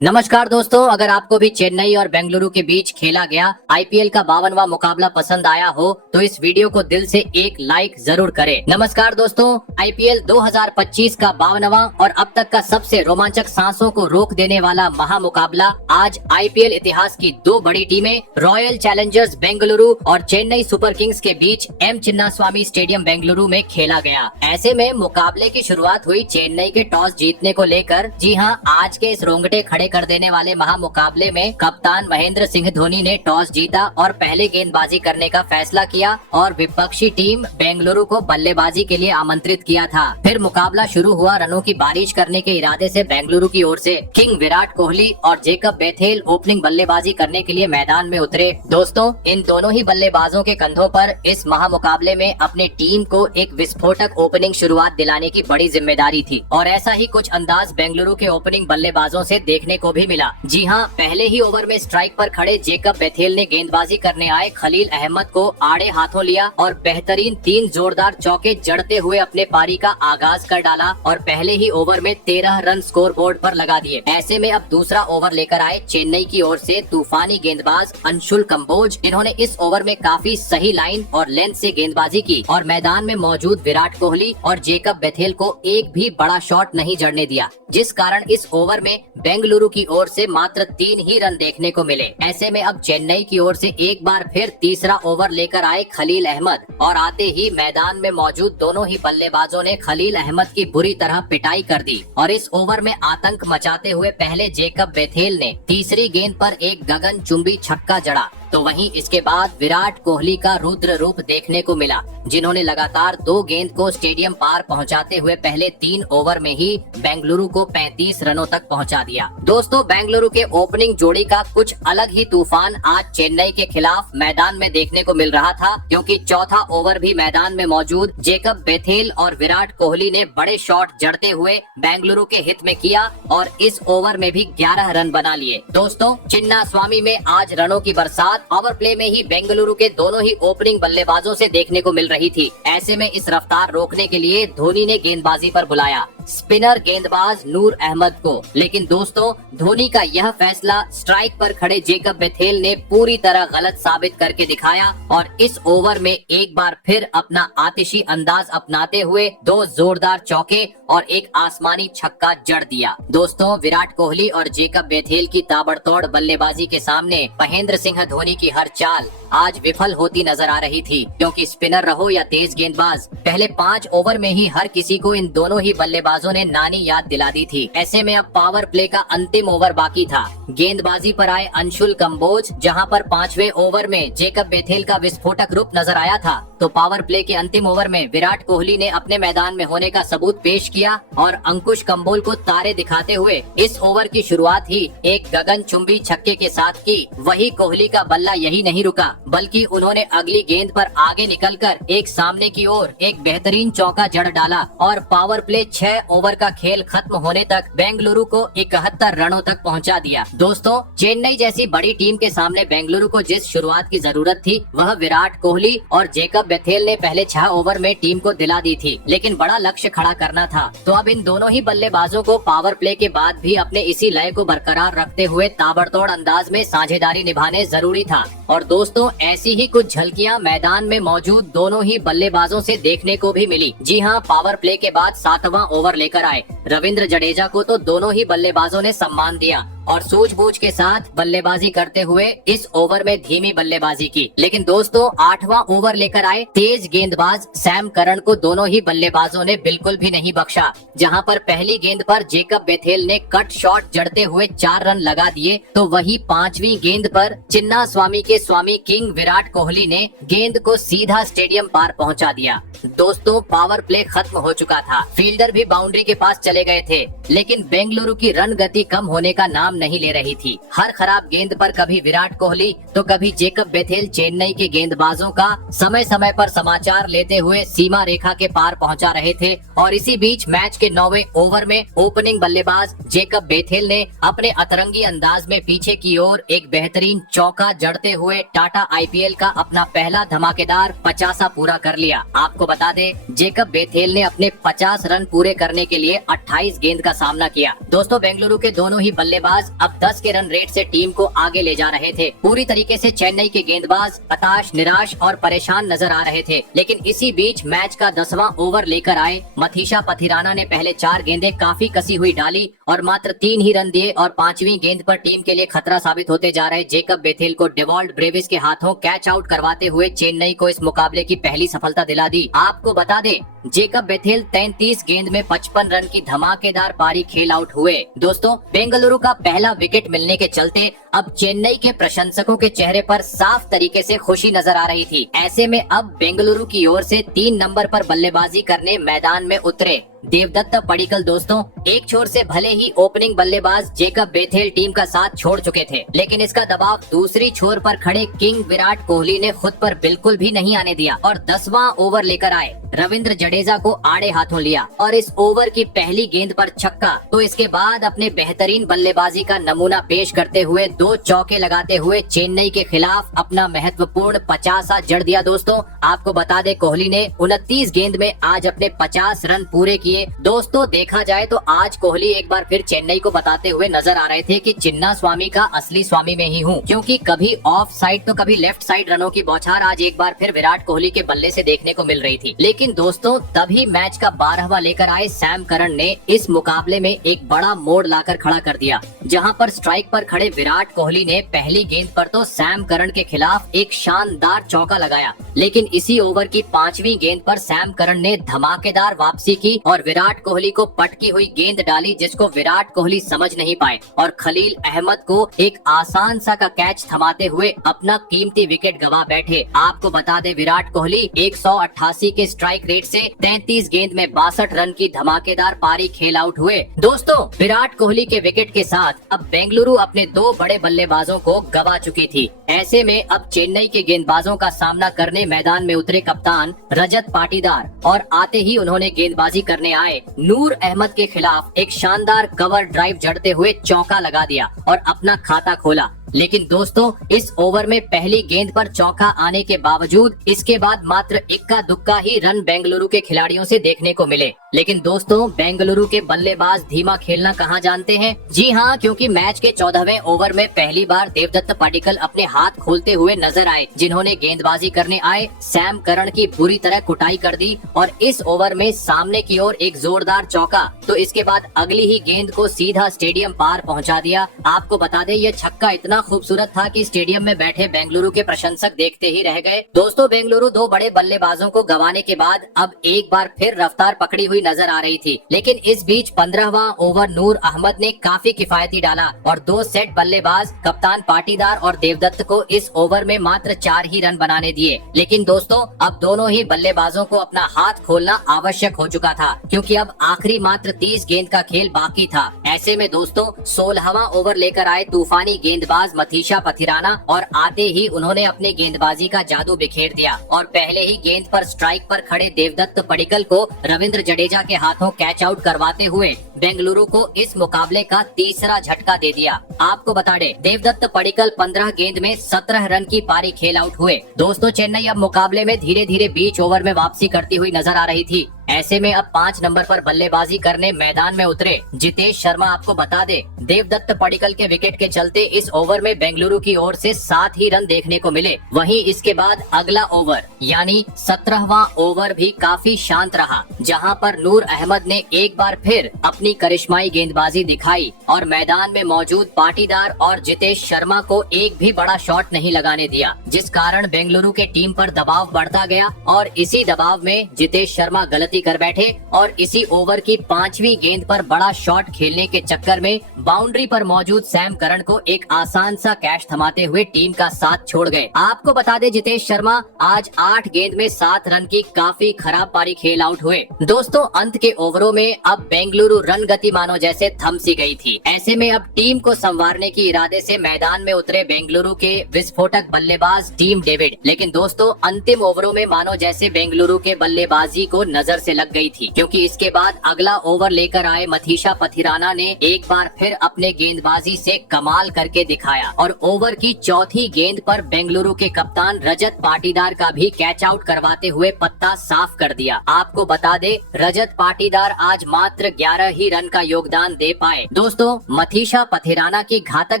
नमस्कार दोस्तों, अगर आपको भी चेन्नई और बेंगलुरु के बीच खेला गया आईपीएल का 52वां मुकाबला पसंद आया हो तो इस वीडियो को दिल से एक लाइक जरूर करें। नमस्कार दोस्तों, आईपीएल 2025 का 52वां और अब तक का सबसे रोमांचक सांसों को रोक देने वाला महामुकाबला आज आईपीएल इतिहास की दो बड़ी टीमें रॉयल चैलेंजर्स बेंगलुरु और चेन्नई सुपर किंग्स के बीच एम चिन्नास्वामी स्टेडियम बेंगलुरु में खेला गया। ऐसे में मुकाबले की शुरुआत हुई चेन्नई के टॉस जीतने को लेकर। जी हां, आज के इस रोंगटे खड़े कर देने वाले महामुकाबले में कप्तान महेंद्र सिंह धोनी ने टॉस जीता और पहले गेंदबाजी करने का फैसला किया और विपक्षी टीम बेंगलुरु को बल्लेबाजी के लिए आमंत्रित किया था। फिर मुकाबला शुरू हुआ। रनों की बारिश करने के इरादे से बेंगलुरु की ओर से किंग विराट कोहली और जेकब बेथेल ओपनिंग बल्लेबाजी करने के लिए मैदान में उतरे। दोस्तों, इन दोनों ही बल्लेबाजों के कंधों पर इस महामुकाबले में अपने टीम को एक विस्फोटक ओपनिंग शुरुआत दिलाने की बड़ी जिम्मेदारी थी और ऐसा ही कुछ अंदाज बेंगलुरु के ओपनिंग बल्लेबाजों से देखने को भी मिला। जी हां, पहले ही ओवर में स्ट्राइक पर खड़े जेकब बेथेल ने गेंदबाजी करने आए खलील अहमद को आड़े हाथों लिया और बेहतरीन 3 जोरदार चौके जड़ते हुए अपने पारी का आगाज कर डाला और पहले ही ओवर में 13 रन स्कोर बोर्ड पर लगा दिए। ऐसे में अब दूसरा ओवर लेकर आए चेन्नई की ओर से तूफानी गेंदबाज अंशुल कंबोज। इन्होंने इस ओवर में काफी सही लाइन और लेंथ से गेंदबाजी की और मैदान में मौजूद विराट कोहली और जेकब बेथेल को एक भी बड़ा शॉट नहीं जड़ने दिया, जिस कारण इस ओवर में बेंगलुरु की ओर से मात्र 3 ही रन देखने को मिले। ऐसे में अब चेन्नई की ओर से एक बार फिर तीसरा ओवर लेकर आए खलील अहमद और आते ही मैदान में मौजूद दोनों ही बल्लेबाजों ने खलील अहमद की बुरी तरह पिटाई कर दी और इस ओवर में आतंक मचाते हुए पहले जेकब बेथेल ने तीसरी गेंद पर एक गगनचुंबी छक्का जड़ा तो वहीं इसके बाद विराट कोहली का रुद्र रूप देखने को मिला, जिन्होंने लगातार 2 गेंद को स्टेडियम पार पहुंचाते हुए पहले 3 ओवर में ही बेंगलुरु को 35 रनों तक पहुंचा दिया। दोस्तों, बेंगलुरु के ओपनिंग जोड़ी का कुछ अलग ही तूफान आज चेन्नई के खिलाफ मैदान में देखने को मिल रहा था, क्योंकि चौथा ओवर भी मैदान में मौजूद जेकब बेथेल और विराट कोहली ने बड़े शॉट जड़ते हुए बेंगलुरु के हित में किया और इस ओवर में भी 11 रन बना लिए। दोस्तों, चिन्नास्वामी में आज रनों की बरसात पावर प्ले में ही बेंगलुरु के दोनों ही ओपनिंग बल्लेबाजों से देखने को मिल रही थी। ऐसे में इस रफ्तार रोकने के लिए धोनी ने गेंदबाजी पर बुलाया स्पिनर गेंदबाज नूर अहमद को। लेकिन दोस्तों, धोनी का यह फैसला स्ट्राइक पर खड़े जेकब बेथेल ने पूरी तरह गलत साबित करके दिखाया और इस ओवर में एक बार फिर अपना आतिशी अंदाज अपनाते हुए 2 जोरदार चौके और एक आसमानी छक्का जड़ दिया। दोस्तों, विराट कोहली और जेकब बेथेल की ताबड़तोड़ बल्लेबाजी के सामने महेंद्र सिंह धोनी की हर चाल आज विफल होती नजर आ रही थी, क्योंकि स्पिनर रहो या तेज गेंदबाज, पहले 5 ओवर में ही हर किसी को इन दोनों ही बल्लेबाजों ने नानी याद दिला दी थी। ऐसे में अब पावर प्ले का अंतिम ओवर बाकी था। गेंदबाजी पर आए अंशुल कंबोज, जहां पर 5वें ओवर में जेकब बेथेल का विस्फोटक रूप नजर आया था, तो पावर प्ले के अंतिम ओवर में विराट कोहली ने अपने मैदान में होने का सबूत पेश किया और अंकुश कंबोज को तारे दिखाते हुए इस ओवर की शुरुआत ही एक गगनचुंबी छक्के के साथ की। वही कोहली का बल्ला यही नहीं रुका, बल्कि उन्होंने अगली गेंद पर आगे निकलकर एक सामने की ओर एक बेहतरीन चौका जड़ डाला और पावर प्ले 6 ओवर का खेल खत्म होने तक बेंगलुरु को 71 रनों तक पहुंचा दिया। दोस्तों, चेन्नई जैसी बड़ी टीम के सामने बेंगलुरु को जिस शुरुआत की जरूरत थी वह विराट कोहली और जेकब बेथेल ने पहले 6 ओवर में टीम को दिला दी थी, लेकिन बड़ा लक्ष्य खड़ा करना था। तो अब इन दोनों ही बल्लेबाजों को पावर प्ले के बाद भी अपने इसी लय को बरकरार रखते हुए ताबड़तोड़ अंदाज में साझेदारी निभाने जरूरी था। और दोस्तों, ऐसी ही कुछ झलकियां मैदान में मौजूद दोनों ही बल्लेबाजों से देखने को भी मिली। जी हां, पावर प्ले के बाद 7वां ओवर लेकर आए रविंद्र जडेजा को तो दोनों ही बल्लेबाजों ने सम्मान दिया और सूझबूझ के साथ बल्लेबाजी करते हुए इस ओवर में धीमी बल्लेबाजी की। लेकिन दोस्तों, 8वां ओवर लेकर आए तेज गेंदबाज सैम करन को दोनों ही बल्लेबाजों ने बिल्कुल भी नहीं बख्शा, जहां पर पहली गेंद पर जेकब बेथेल ने कट शॉट जड़ते हुए 4 रन लगा दिए, तो वही 5वीं गेंद पर चिन्नास्वामी के स्वामी किंग विराट कोहली ने गेंद को सीधा स्टेडियम पार पहुंचा दिया। दोस्तों, पावर प्ले खत्म हो चुका था, फील्डर भी बाउंड्री के पास चले गए थे, लेकिन बेंगलुरु की रन गति कम होने का नाम नहीं ले रही थी। हर खराब गेंद पर कभी विराट कोहली तो कभी जेकब बेथेल चेन्नई के गेंदबाजों का समय समय पर समाचार लेते हुए सीमा रेखा के पार पहुंचा रहे थे और इसी बीच मैच के 9वें ओवर में ओपनिंग बल्लेबाज जेकब बेथेल ने अपने अतरंगी अंदाज में पीछे की ओर एक बेहतरीन चौका जड़ते हुए टाटा आईपीएल का अपना पहला धमाकेदार 50 पूरा कर लिया। आपको बता दें, जेकब बेथेल ने अपने 50 रन पूरे करने के लिए 28 गेंद का सामना किया। दोस्तों बेंगलुरु के दोनों ही बल्लेबाज अब 10 के रन रेट से टीम को आगे ले जा रहे थे। पूरी तरीके से चेन्नई के गेंदबाज हताश, निराश और परेशान नजर आ रहे थे। लेकिन इसी बीच मैच का 10वां ओवर लेकर आए मथीशा पथिराना ने पहले 4 गेंदें काफी कसी हुई डाली और मात्र 3 ही रन दिए और 5वीं गेंद पर टीम के लिए खतरा साबित होते जा रहे जेकब बेथेल को डेवॉल्ट ब्रेविस के हाथों कैच आउट करवाते हुए चेन्नई को इस मुकाबले की पहली सफलता दिला दी। आपको बता दें जेकब बेथेल 33 गेंद में 55 रन की धमाकेदार पारी खेल आउट हुए। दोस्तों बेंगलुरु का पहला विकेट मिलने के चलते अब चेन्नई के प्रशंसकों के चेहरे पर साफ तरीके से खुशी नजर आ रही थी। ऐसे में अब बेंगलुरु की ओर से 3 नंबर पर बल्लेबाजी करने मैदान में उतरे देवदत्त पडिक्कल। दोस्तों एक छोर से भले ही ओपनिंग बल्लेबाज जेकब बेथेल टीम का साथ छोड़ चुके थे, लेकिन इसका दबाव दूसरी छोर पर खड़े किंग विराट कोहली ने खुद पर बिल्कुल भी नहीं आने दिया और 10वां ओवर लेकर आए। रविंद्र जडेजा को आड़े हाथों लिया और इस ओवर की पहली गेंद पर छक्का, तो इसके बाद अपने बेहतरीन बल्लेबाजी का नमूना पेश करते हुए 2 चौके लगाते हुए चेन्नई के खिलाफ अपना महत्वपूर्ण 50 जड़ दिया। दोस्तों आपको बता दे कोहली ने 29 गेंद में आज अपने 50 रन पूरे किए। दोस्तों देखा जाए तो आज कोहली एक बार फिर चेन्नई को बताते हुए नजर आ रहे थे कि चिन्ना स्वामी का असली स्वामी में ही हूँ, क्योंकि कभी ऑफ साइड तो कभी लेफ्ट साइड रनों की बौछार आज एक बार फिर विराट कोहली के बल्ले से देखने को मिल रही थी। लेकिन दोस्तों तभी मैच का 12वां लेकर आए सैम करन ने इस मुकाबले में एक बड़ा मोड़ लाकर खड़ा कर दिया, जहां पर स्ट्राइक पर खड़े विराट कोहली ने पहली गेंद पर तो सैम करन के खिलाफ एक शानदार चौका लगाया। लेकिन इसी ओवर की 5वीं गेंद पर सैम करन ने धमाकेदार वापसी की और विराट कोहली को पटकी हुई गेंद डाली, जिसको विराट कोहली समझ नहीं पाए और खलील अहमद को एक आसान सा का कैच थमाते हुए अपना कीमती विकेट गवा बैठे। आपको बता दे विराट कोहली 188 के स्ट्राइक रेट से 33 गेंद में 62 रन की धमाकेदार पारी खेल आउट हुए। दोस्तों विराट कोहली के विकेट के साथ अब बेंगलुरु अपने 2 बड़े बल्लेबाजों को गवा चुकी थी। ऐसे में अब चेन्नई के गेंदबाजों का सामना करने मैदान में उतरे कप्तान रजत पाटीदार और आते ही उन्होंने गेंदबाजी करने आए नूर अहमद के खिलाफ एक शानदार कवर ड्राइव जड़ते हुए चौका लगा दिया और अपना खाता खोला। लेकिन दोस्तों इस ओवर में पहली गेंद पर चौका आने के बावजूद इसके बाद मात्र इक्का दुक्का ही रन बेंगलुरु के खिलाड़ियों से देखने को मिले। लेकिन दोस्तों बेंगलुरु के बल्लेबाज धीमा खेलना कहाँ जानते हैं? जी हाँ, क्योंकि मैच के 14वें ओवर में पहली बार देवदत्त पडिक्कल अपने हाथ खोलते हुए नजर आए, जिन्होंने गेंदबाजी करने आए सैम करन की बुरी तरह कुटाई कर दी और इस ओवर में सामने की ओर एक जोरदार चौका, तो इसके बाद अगली ही गेंद को सीधा स्टेडियम पार पहुँचा दिया। आपको बता दें ये छक्का इतना खूबसूरत था कि स्टेडियम में बैठे बेंगलुरु के प्रशंसक देखते ही रह गए। दोस्तों बेंगलुरु 2 बड़े बल्लेबाजों को गंवाने के बाद अब एक बार फिर रफ्तार पकड़ी हुई नजर आ रही थी। लेकिन इस बीच 15वां ओवर नूर अहमद ने काफी किफायती डाला और 2 सेट बल्लेबाज कप्तान पाटीदार और देवदत्त को इस ओवर में मात्र 4 ही रन बनाने दिए। लेकिन दोस्तों अब दोनों ही बल्लेबाजों को अपना हाथ खोलना आवश्यक हो चुका था, क्योंकि अब आखिरी मात्र 30 गेंद का खेल बाकी था। ऐसे में दोस्तों 16वां ओवर लेकर आए तूफानी गेंदबाज मथीशा पथिराना और आते ही उन्होंने अपने गेंदबाजी का जादू बिखेर दिया और पहले ही गेंद पर स्ट्राइक पर खड़े देवदत्त पडिक्कल को रविंद्र जडेजा के हाथों कैच आउट करवाते हुए बेंगलुरु को इस मुकाबले का तीसरा झटका दे दिया। आपको बता दें देवदत्त पडिक्कल 15 गेंद में 17 रन की पारी खेल आउट हुए। दोस्तों चेन्नई अब मुकाबले में धीरे धीरे बीच ओवर में वापसी करती हुई नजर आ रही थी। ऐसे में अब 5 नंबर पर बल्लेबाजी करने मैदान में उतरे जितेश शर्मा। आपको बता दे देवदत्त पडिक्कल के विकेट के चलते इस ओवर में बेंगलुरु की ओर से 7 ही रन देखने को मिले। वहीं इसके बाद अगला ओवर यानी 17वां ओवर भी काफी शांत रहा, जहां पर नूर अहमद ने एक बार फिर अपनी करिश्माई गेंदबाजी दिखाई और मैदान में मौजूद पाटीदार और जितेश शर्मा को एक भी बड़ा शॉट नहीं लगाने दिया, जिस कारण बेंगलुरु के टीम पर दबाव बढ़ता गया और इसी दबाव में जितेश शर्मा गलती कर बैठे और इसी ओवर की 5वीं गेंद पर बड़ा शॉट खेलने के चक्कर में बाउंड्री पर मौजूद सैम करन को एक आसान सा कैच थमाते हुए टीम का साथ छोड़ गए। आपको बता दें जितेश शर्मा आज 8 गेंद में 7 रन की काफी खराब पारी खेल आउट हुए। दोस्तों अंत के ओवरों में अब बेंगलुरु रन गति मानो जैसे थम सी गई थी। ऐसे में अब टीम को संवारने की इरादे से मैदान में उतरे बेंगलुरु के विस्फोटक बल्लेबाज टीम डेविड। लेकिन दोस्तों अंतिम ओवरों में मानो जैसे बेंगलुरु के बल्लेबाजी को नजर से लग गई थी, क्योंकि इसके बाद अगला ओवर लेकर आए मथीशा पथिराना ने एक बार फिर अपने गेंदबाजी से कमाल करके दिखाया और ओवर की चौथी गेंद पर बेंगलुरु के कप्तान रजत पाटीदार का भी कैच आउट करवाते हुए पत्ता साफ कर दिया। आपको बता दे, रजत पाटीदार आज मात्र 11 ही रन का योगदान दे पाए। दोस्तों, मथीशा पथिराना की घातक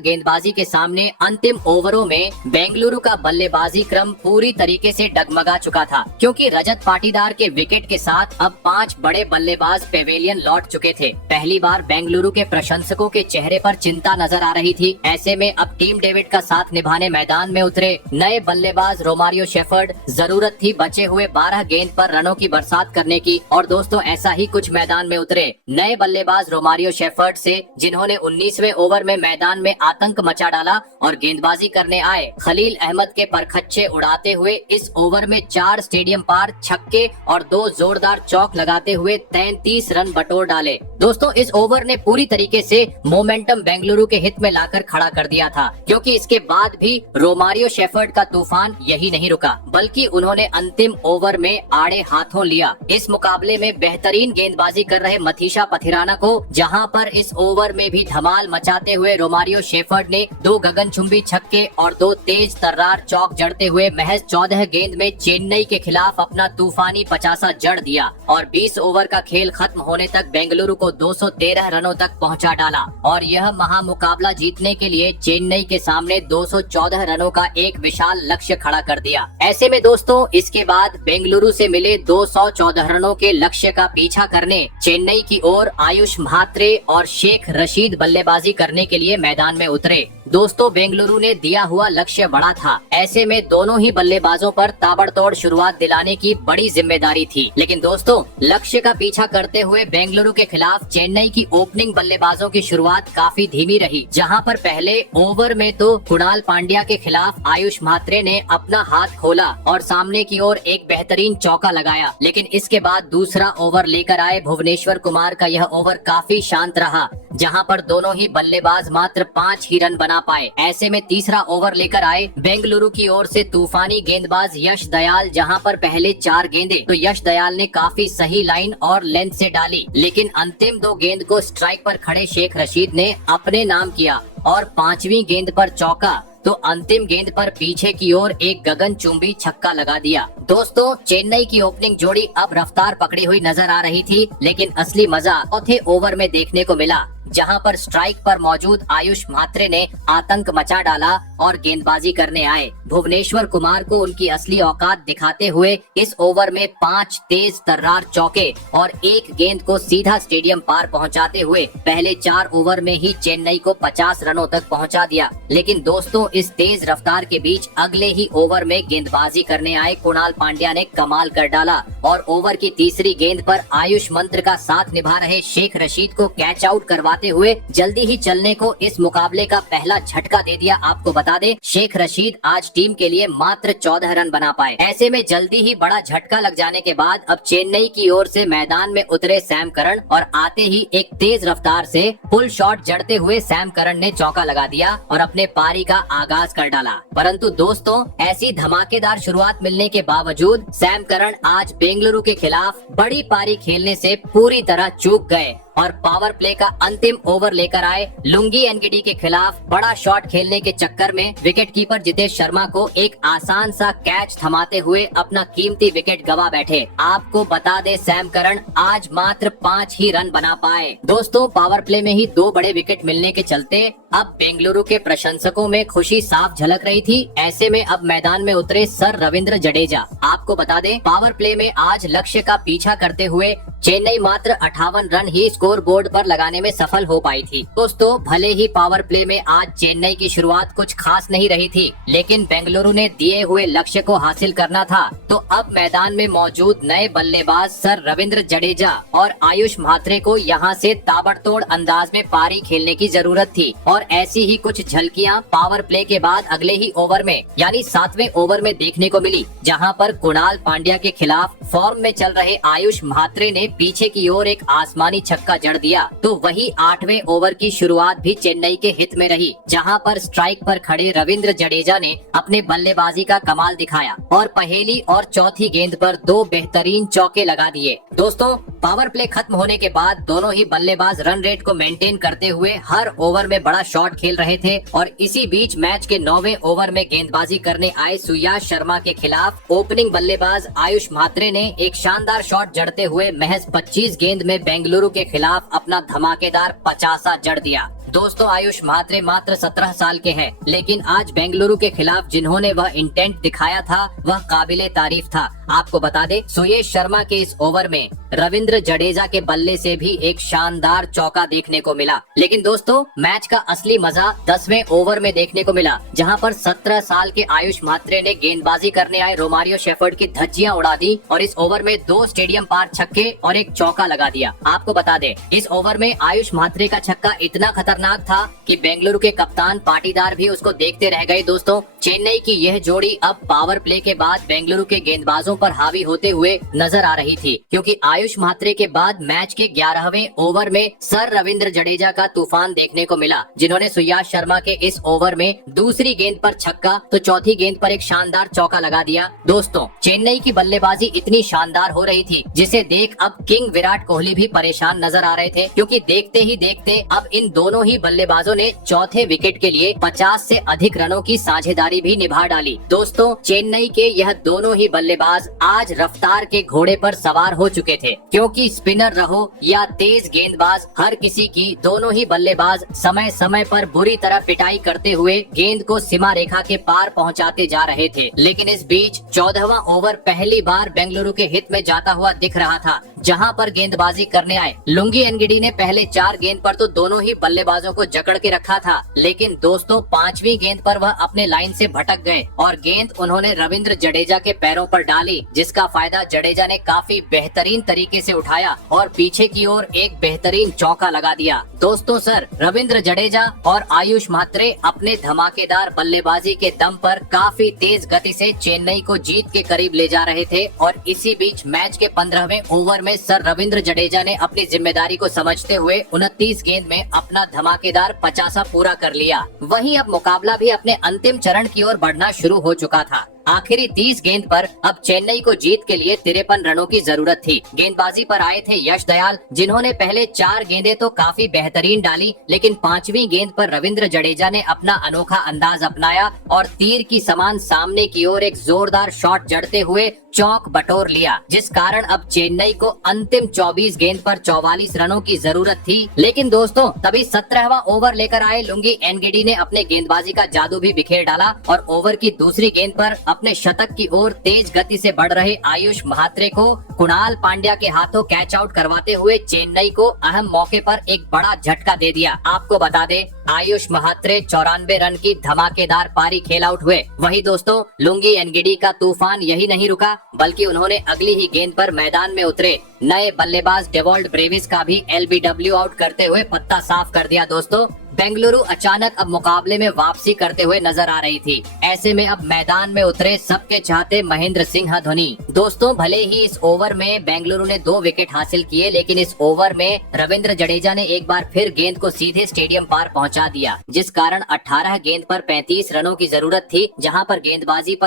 गेंदबाजी के सामने अंतिम ओवरों में बेंगलुरु का बल्लेबाजी क्रम पूरी तरीके से डगमगा चुका था, क्योंकि रजत पाटीदार के विकेट के साथ अब 5 बड़े बल्लेबाज पेवेलियन लौट चुके थे। पहली बार बेंगलुरु के प्रशंसकों के चेहरे पर चिंता नजर आ रही थी। ऐसे में अब टीम डेविड का साथ निभाने मैदान में उतरे नए बल्लेबाज रोमारियो शेफर्ड। जरूरत थी बचे हुए 12 गेंद पर रनों की बरसात करने की, और दोस्तों ऐसा ही कुछ मैदान में उतरे नए बल्लेबाज रोमारियो शेफर्ड से, जिन्होंने 19वें ओवर में मैदान में आतंक मचा डाला और गेंदबाजी करने आए खलील अहमद के परखच्चे उड़ाते हुए इस ओवर में 4 स्टेडियम पार छक्के और 2 जोरदार चौक लगाते हुए 33 रन बटोर डाले। दोस्तों, इस ओवर ने पूरी तरीके से मोमेंटम बेंगलुरु के हित में लाकर खड़ा कर दिया था, क्योंकि इसके बाद भी रोमारियो शेफर्ड का तूफान यही नहीं रुका, बल्कि उन्होंने अंतिम ओवर में आड़े हाथों लिया। इस मुकाबले में बेहतरीन गेंदबाजी कर रहे मथीशा पथिराना को जहां पर इस ओवर में भी धमाल मचाते हुए रोमारियो शेफर्ड ने 2 गगनचुंबी छक्के और 2 तेज तर्रार चौक जड़ते हुए महज 14 गेंद में चेन्नई के खिलाफ अपना तूफानी 50 जड़ दिया और 20 ओवर का खेल खत्म होने तक बेंगलुरु को 213 रनों तक पहुंचा डाला और यह महामुकाबला जीतने के लिए चेन्नई के सामने 214 रनों का एक विशाल लक्ष्य खड़ा कर दिया। ऐसे में दोस्तों, इसके बाद बेंगलुरु से मिले 214 रनों के लक्ष्य का पीछा करने चेन्नई की ओर आयुष म्हात्रे और शेख रशीद बल्लेबाजी करने के लिए मैदान में उतरे। दोस्तों, बेंगलुरु ने दिया हुआ लक्ष्य बड़ा था। ऐसे में दोनों ही बल्लेबाजों पर ताबड़तोड़ शुरुआत दिलाने की बड़ी जिम्मेदारी थी। लेकिन दोस्तों, लक्ष्य का पीछा करते हुए बेंगलुरु के खिलाफ चेन्नई की ओपनिंग बल्लेबाजों की शुरुआत काफी धीमी रही, जहां पर पहले ओवर में तो कुणाल पांड्या के खिलाफ आयुष म्हात्रे ने अपना हाथ खोला और सामने की ओर एक बेहतरीन चौका लगाया। लेकिन इसके बाद दूसरा ओवर लेकर आए भुवनेश्वर कुमार का यह ओवर काफी शांत रहा, जहां पर दोनों ही बल्लेबाज मात्र 5 ही रन बना पाए। ऐसे में तीसरा ओवर लेकर आए बेंगलुरु की ओर से तूफानी गेंदबाज यश दयाल, जहां पर पहले 4 गेंदें तो यश दयाल ने काफी सही लाइन और लेंथ से डाली, लेकिन अंतिम 2 गेंद को स्ट्राइक पर खड़े शेख रशीद ने अपने नाम किया और 5वीं गेंद पर चौका तो अंतिम गेंद पर पीछे की ओर एक गगनचुंबी छक्का लगा दिया। दोस्तों, चेन्नई की ओपनिंग जोड़ी अब रफ्तार पकड़ी हुई नजर आ रही थी, लेकिन असली मजा चौथे ओवर में देखने को मिला, जहां पर स्ट्राइक पर मौजूद आयुष म्हात्रे ने आतंक मचा डाला और गेंदबाजी करने आए भुवनेश्वर कुमार को उनकी असली औकात दिखाते हुए इस ओवर में 5 तेज तर्रार चौके और 1 गेंद को सीधा स्टेडियम पार पहुंचाते हुए पहले 4 ओवर में ही चेन्नई को 50 रनों तक पहुंचा दिया। लेकिन दोस्तों, इस तेज रफ्तार के बीच अगले ही ओवर में गेंदबाजी करने आए कुणाल पांड्या ने कमाल कर डाला और ओवर की तीसरी गेंद पर आयुष मंत्र का साथ निभा रहे शेख रशीद को कैच आउट करवाते हुए जल्दी ही चलने को इस मुकाबले का पहला झटका दे दिया। आपको बता दें, शेख रशीद आज टीम के लिए मात्र 14 रन बना पाए। ऐसे में जल्दी ही बड़ा झटका लग जाने के बाद अब चेन्नई की ओर से मैदान में उतरे सैम करन और आते ही एक तेज रफ्तार से फुल शॉट जड़ते हुए सैम करन ने चौका लगा दिया और अपने पारी का आगाज कर डाला। परंतु दोस्तों, ऐसी धमाकेदार शुरुआत मिलने के बावजूद सैम करन आज बेंगलुरु के खिलाफ बड़ी पारी खेलने से पूरी तरह चूक गए और पावर प्ले का अंतिम ओवर लेकर आए लुंगी एनगिडी के खिलाफ बड़ा शॉट खेलने के चक्कर में विकेटकीपर जितेश शर्मा को एक आसान सा कैच थमाते हुए अपना कीमती विकेट गवा बैठे। आपको बता दे, सैम करन आज मात्र 5 ही रन बना पाए। दोस्तों, पावर प्ले में ही 2 बड़े विकेट मिलने के चलते अब बेंगलुरु के प्रशंसकों में खुशी साफ झलक रही थी। ऐसे में अब मैदान में उतरे सर रविंद्र जडेजा। आपको बता दें, पावर प्ले में आज लक्ष्य का पीछा करते हुए चेन्नई मात्र 58 रन ही स्कोर बोर्ड पर लगाने में सफल हो पाई थी। दोस्तों, भले ही पावर प्ले में आज चेन्नई की शुरुआत कुछ खास नहीं रही थी, लेकिन बेंगलुरु ने दिए हुए लक्ष्य को हासिल करना था, तो अब मैदान में मौजूद नए बल्लेबाज सर रविंद्र जडेजा और आयुष म्हात्रे को यहां से ताबड़तोड़ अंदाज में पारी खेलने की जरूरत थी। और ऐसी ही कुछ झलकियां पावर प्ले के बाद अगले ही ओवर में यानी 7वें ओवर में देखने को मिली, जहां पर कुणाल पांड्या के खिलाफ फॉर्म में चल रहे आयुष म्हात्रे ने पीछे की ओर एक आसमानी छक्का जड़ दिया तो वही 8वें ओवर की शुरुआत भी चेन्नई के हित में रही, जहां पर स्ट्राइक पर खड़े रविंद्र जडेजा ने अपने बल्लेबाजी का कमाल दिखाया और पहली और चौथी गेंद पर 2 बेहतरीन चौके लगा दिए। दोस्तों, पावर प्ले खत्म होने के बाद दोनों ही बल्लेबाज रन रेट को मेंटेन करते हुए हर ओवर में बड़ा शॉट खेल रहे थे और इसी बीच मैच के 9वें ओवर में गेंदबाजी करने आए सुयाश शर्मा के खिलाफ ओपनिंग बल्लेबाज आयुष म्हात्रे ने एक शानदार शॉट जड़ते हुए महज 25 गेंद में बेंगलुरु के खिलाफ अपना धमाकेदार 50 जड़ दिया। दोस्तों, आयुष म्हात्रे मात्र 17 साल के हैं, लेकिन आज बेंगलुरु के खिलाफ जिन्होंने वह इंटेंट दिखाया था वह काबिले तारीफ था। आपको बता दे, सुयश शर्मा के इस ओवर में रविंद्र जडेजा के बल्ले से भी एक शानदार चौका देखने को मिला। लेकिन दोस्तों, मैच का असली मजा 10वें ओवर में देखने को मिला, जहां पर 17 साल के आयुष म्हात्रे ने गेंदबाजी करने आए रोमारियो शेफर्ड की धज्जियां उड़ा दी और इस ओवर में 2 स्टेडियम पार छक्के और एक चौका लगा दिया। आपको बता दे, इस ओवर में आयुष म्हात्रे का छक्का इतना खतरनाक था कि बेंगलुरु के कप्तान पाटीदार भी उसको देखते रह गए। दोस्तों, चेन्नई की यह जोड़ी अब पावर प्ले के बाद बेंगलुरु के गेंदबाजों पर हावी होते हुए नजर आ रही थी, क्योंकि आयुष म्हात्रे के बाद मैच के 11वें ओवर में सर रविंद्र जडेजा का तूफान देखने को मिला, जिन्होंने सुयाश शर्मा के इस ओवर में दूसरी गेंद पर छक्का तो चौथी गेंद पर एक शानदार चौका लगा दिया। दोस्तों, चेन्नई की बल्लेबाजी इतनी शानदार हो रही थी जिसे देख अब किंग विराट कोहली भी परेशान नजर आ रहे थे, क्योंकि देखते ही देखते अब इन दोनों ही बल्लेबाजों ने चौथे विकेट के लिए 50 से अधिक रनों की साझेदारी भी निभा डाली। दोस्तों, चेन्नई के यह दोनों ही बल्लेबाज आज रफ्तार के घोड़े पर सवार हो चुके थे, क्योंकि स्पिनर रहो या तेज गेंदबाज, हर किसी की दोनों ही बल्लेबाज समय समय पर बुरी तरह पिटाई करते हुए गेंद को सीमा रेखा के पार पहुंचाते जा रहे थे। लेकिन इस बीच 14वां ओवर पहली बार बेंगलुरु के हित में जाता हुआ दिख रहा था, जहां पर गेंदबाजी करने आए लुंगी एनगिडी ने पहले 4 गेंद पर तो दोनों ही बल्लेबाजों को जकड़ के रखा था, लेकिन दोस्तों 5वीं गेंद पर वह अपने लाइन से भटक गए और गेंद उन्होंने रविंद्र जडेजा के पैरों पर डाली, जिसका फायदा जडेजा ने काफी बेहतरीन तरीके से उठाया और पीछे की ओर एक बेहतरीन चौका लगा दिया। दोस्तों, सर रविंद्र जडेजा और आयुष म्हात्रे अपने धमाकेदार बल्लेबाजी के दम पर काफी तेज गति से चेन्नई को जीत के करीब ले जा रहे थे और इसी बीच मैच के 15वें ओवर में सर रविंद्र जडेजा ने अपनी जिम्मेदारी को समझते हुए 29 गेंद में अपना धमाकेदार 50 पूरा कर लिया। वहीं अब मुकाबला भी अपने अंतिम चरण की ओर बढ़ना शुरू हो चुका था। आखिरी 30 गेंद पर अब चेन्नई को जीत के लिए 53 रनों की जरूरत थी। गेंदबाजी पर आए थे यश दयाल, जिन्होंने पहले 4 गेंदें तो काफी बेहतरीन डाली, लेकिन 5वीं गेंद पर रविंद्र जडेजा ने अपना अनोखा अंदाज अपनाया और तीर की समान सामने की ओर एक जोरदार शॉट जड़ते हुए चौक बटोर लिया, जिस कारण अब चेन्नई को अंतिम 24 गेंद पर 44 रनों की जरूरत थी। लेकिन दोस्तों, तभी 17वां ओवर लेकर आए लुंगी एनगिडी ने अपने गेंदबाजी का जादू भी बिखेर डाला और ओवर की दूसरी गेंद पर अपने शतक की ओर तेज गति से बढ़ रहे आयुष म्हात्रे को कुणाल पांड्या के हाथों कैच आउट करवाते हुए चेन्नई को अहम मौके पर एक बड़ा झटका दे दिया। आपको बता दे, आयुष म्हात्रे 94 रन की धमाकेदार पारी खेल आउट हुए। वही दोस्तों, लुंगी एनगिडी का तूफान यही नहीं रुका, बल्कि उन्होंने अगली ही गेंद पर मैदान में उतरे नए बल्लेबाज डेवॉल्ट ब्रेविस का भी एलबीडब्ल्यू आउट करते हुए पत्ता साफ कर दिया। दोस्तों, बेंगलुरु अचानक अब मुकाबले में वापसी करते हुए नजर आ रही थी। ऐसे में अब मैदान में उतरे सबके चाहते महेंद्र सिंह धोनी। दोस्तों, भले ही इस ओवर में बेंगलुरु ने 2 विकेट हासिल किए, लेकिन इस ओवर में रविंद्र जडेजा ने एक बार फिर गेंद को सीधे स्टेडियम पार पहुंचा दिया, जिस कारण 18 गेंद पर 35 रनों की जरूरत थी, जहां पर गेंदबाजी पर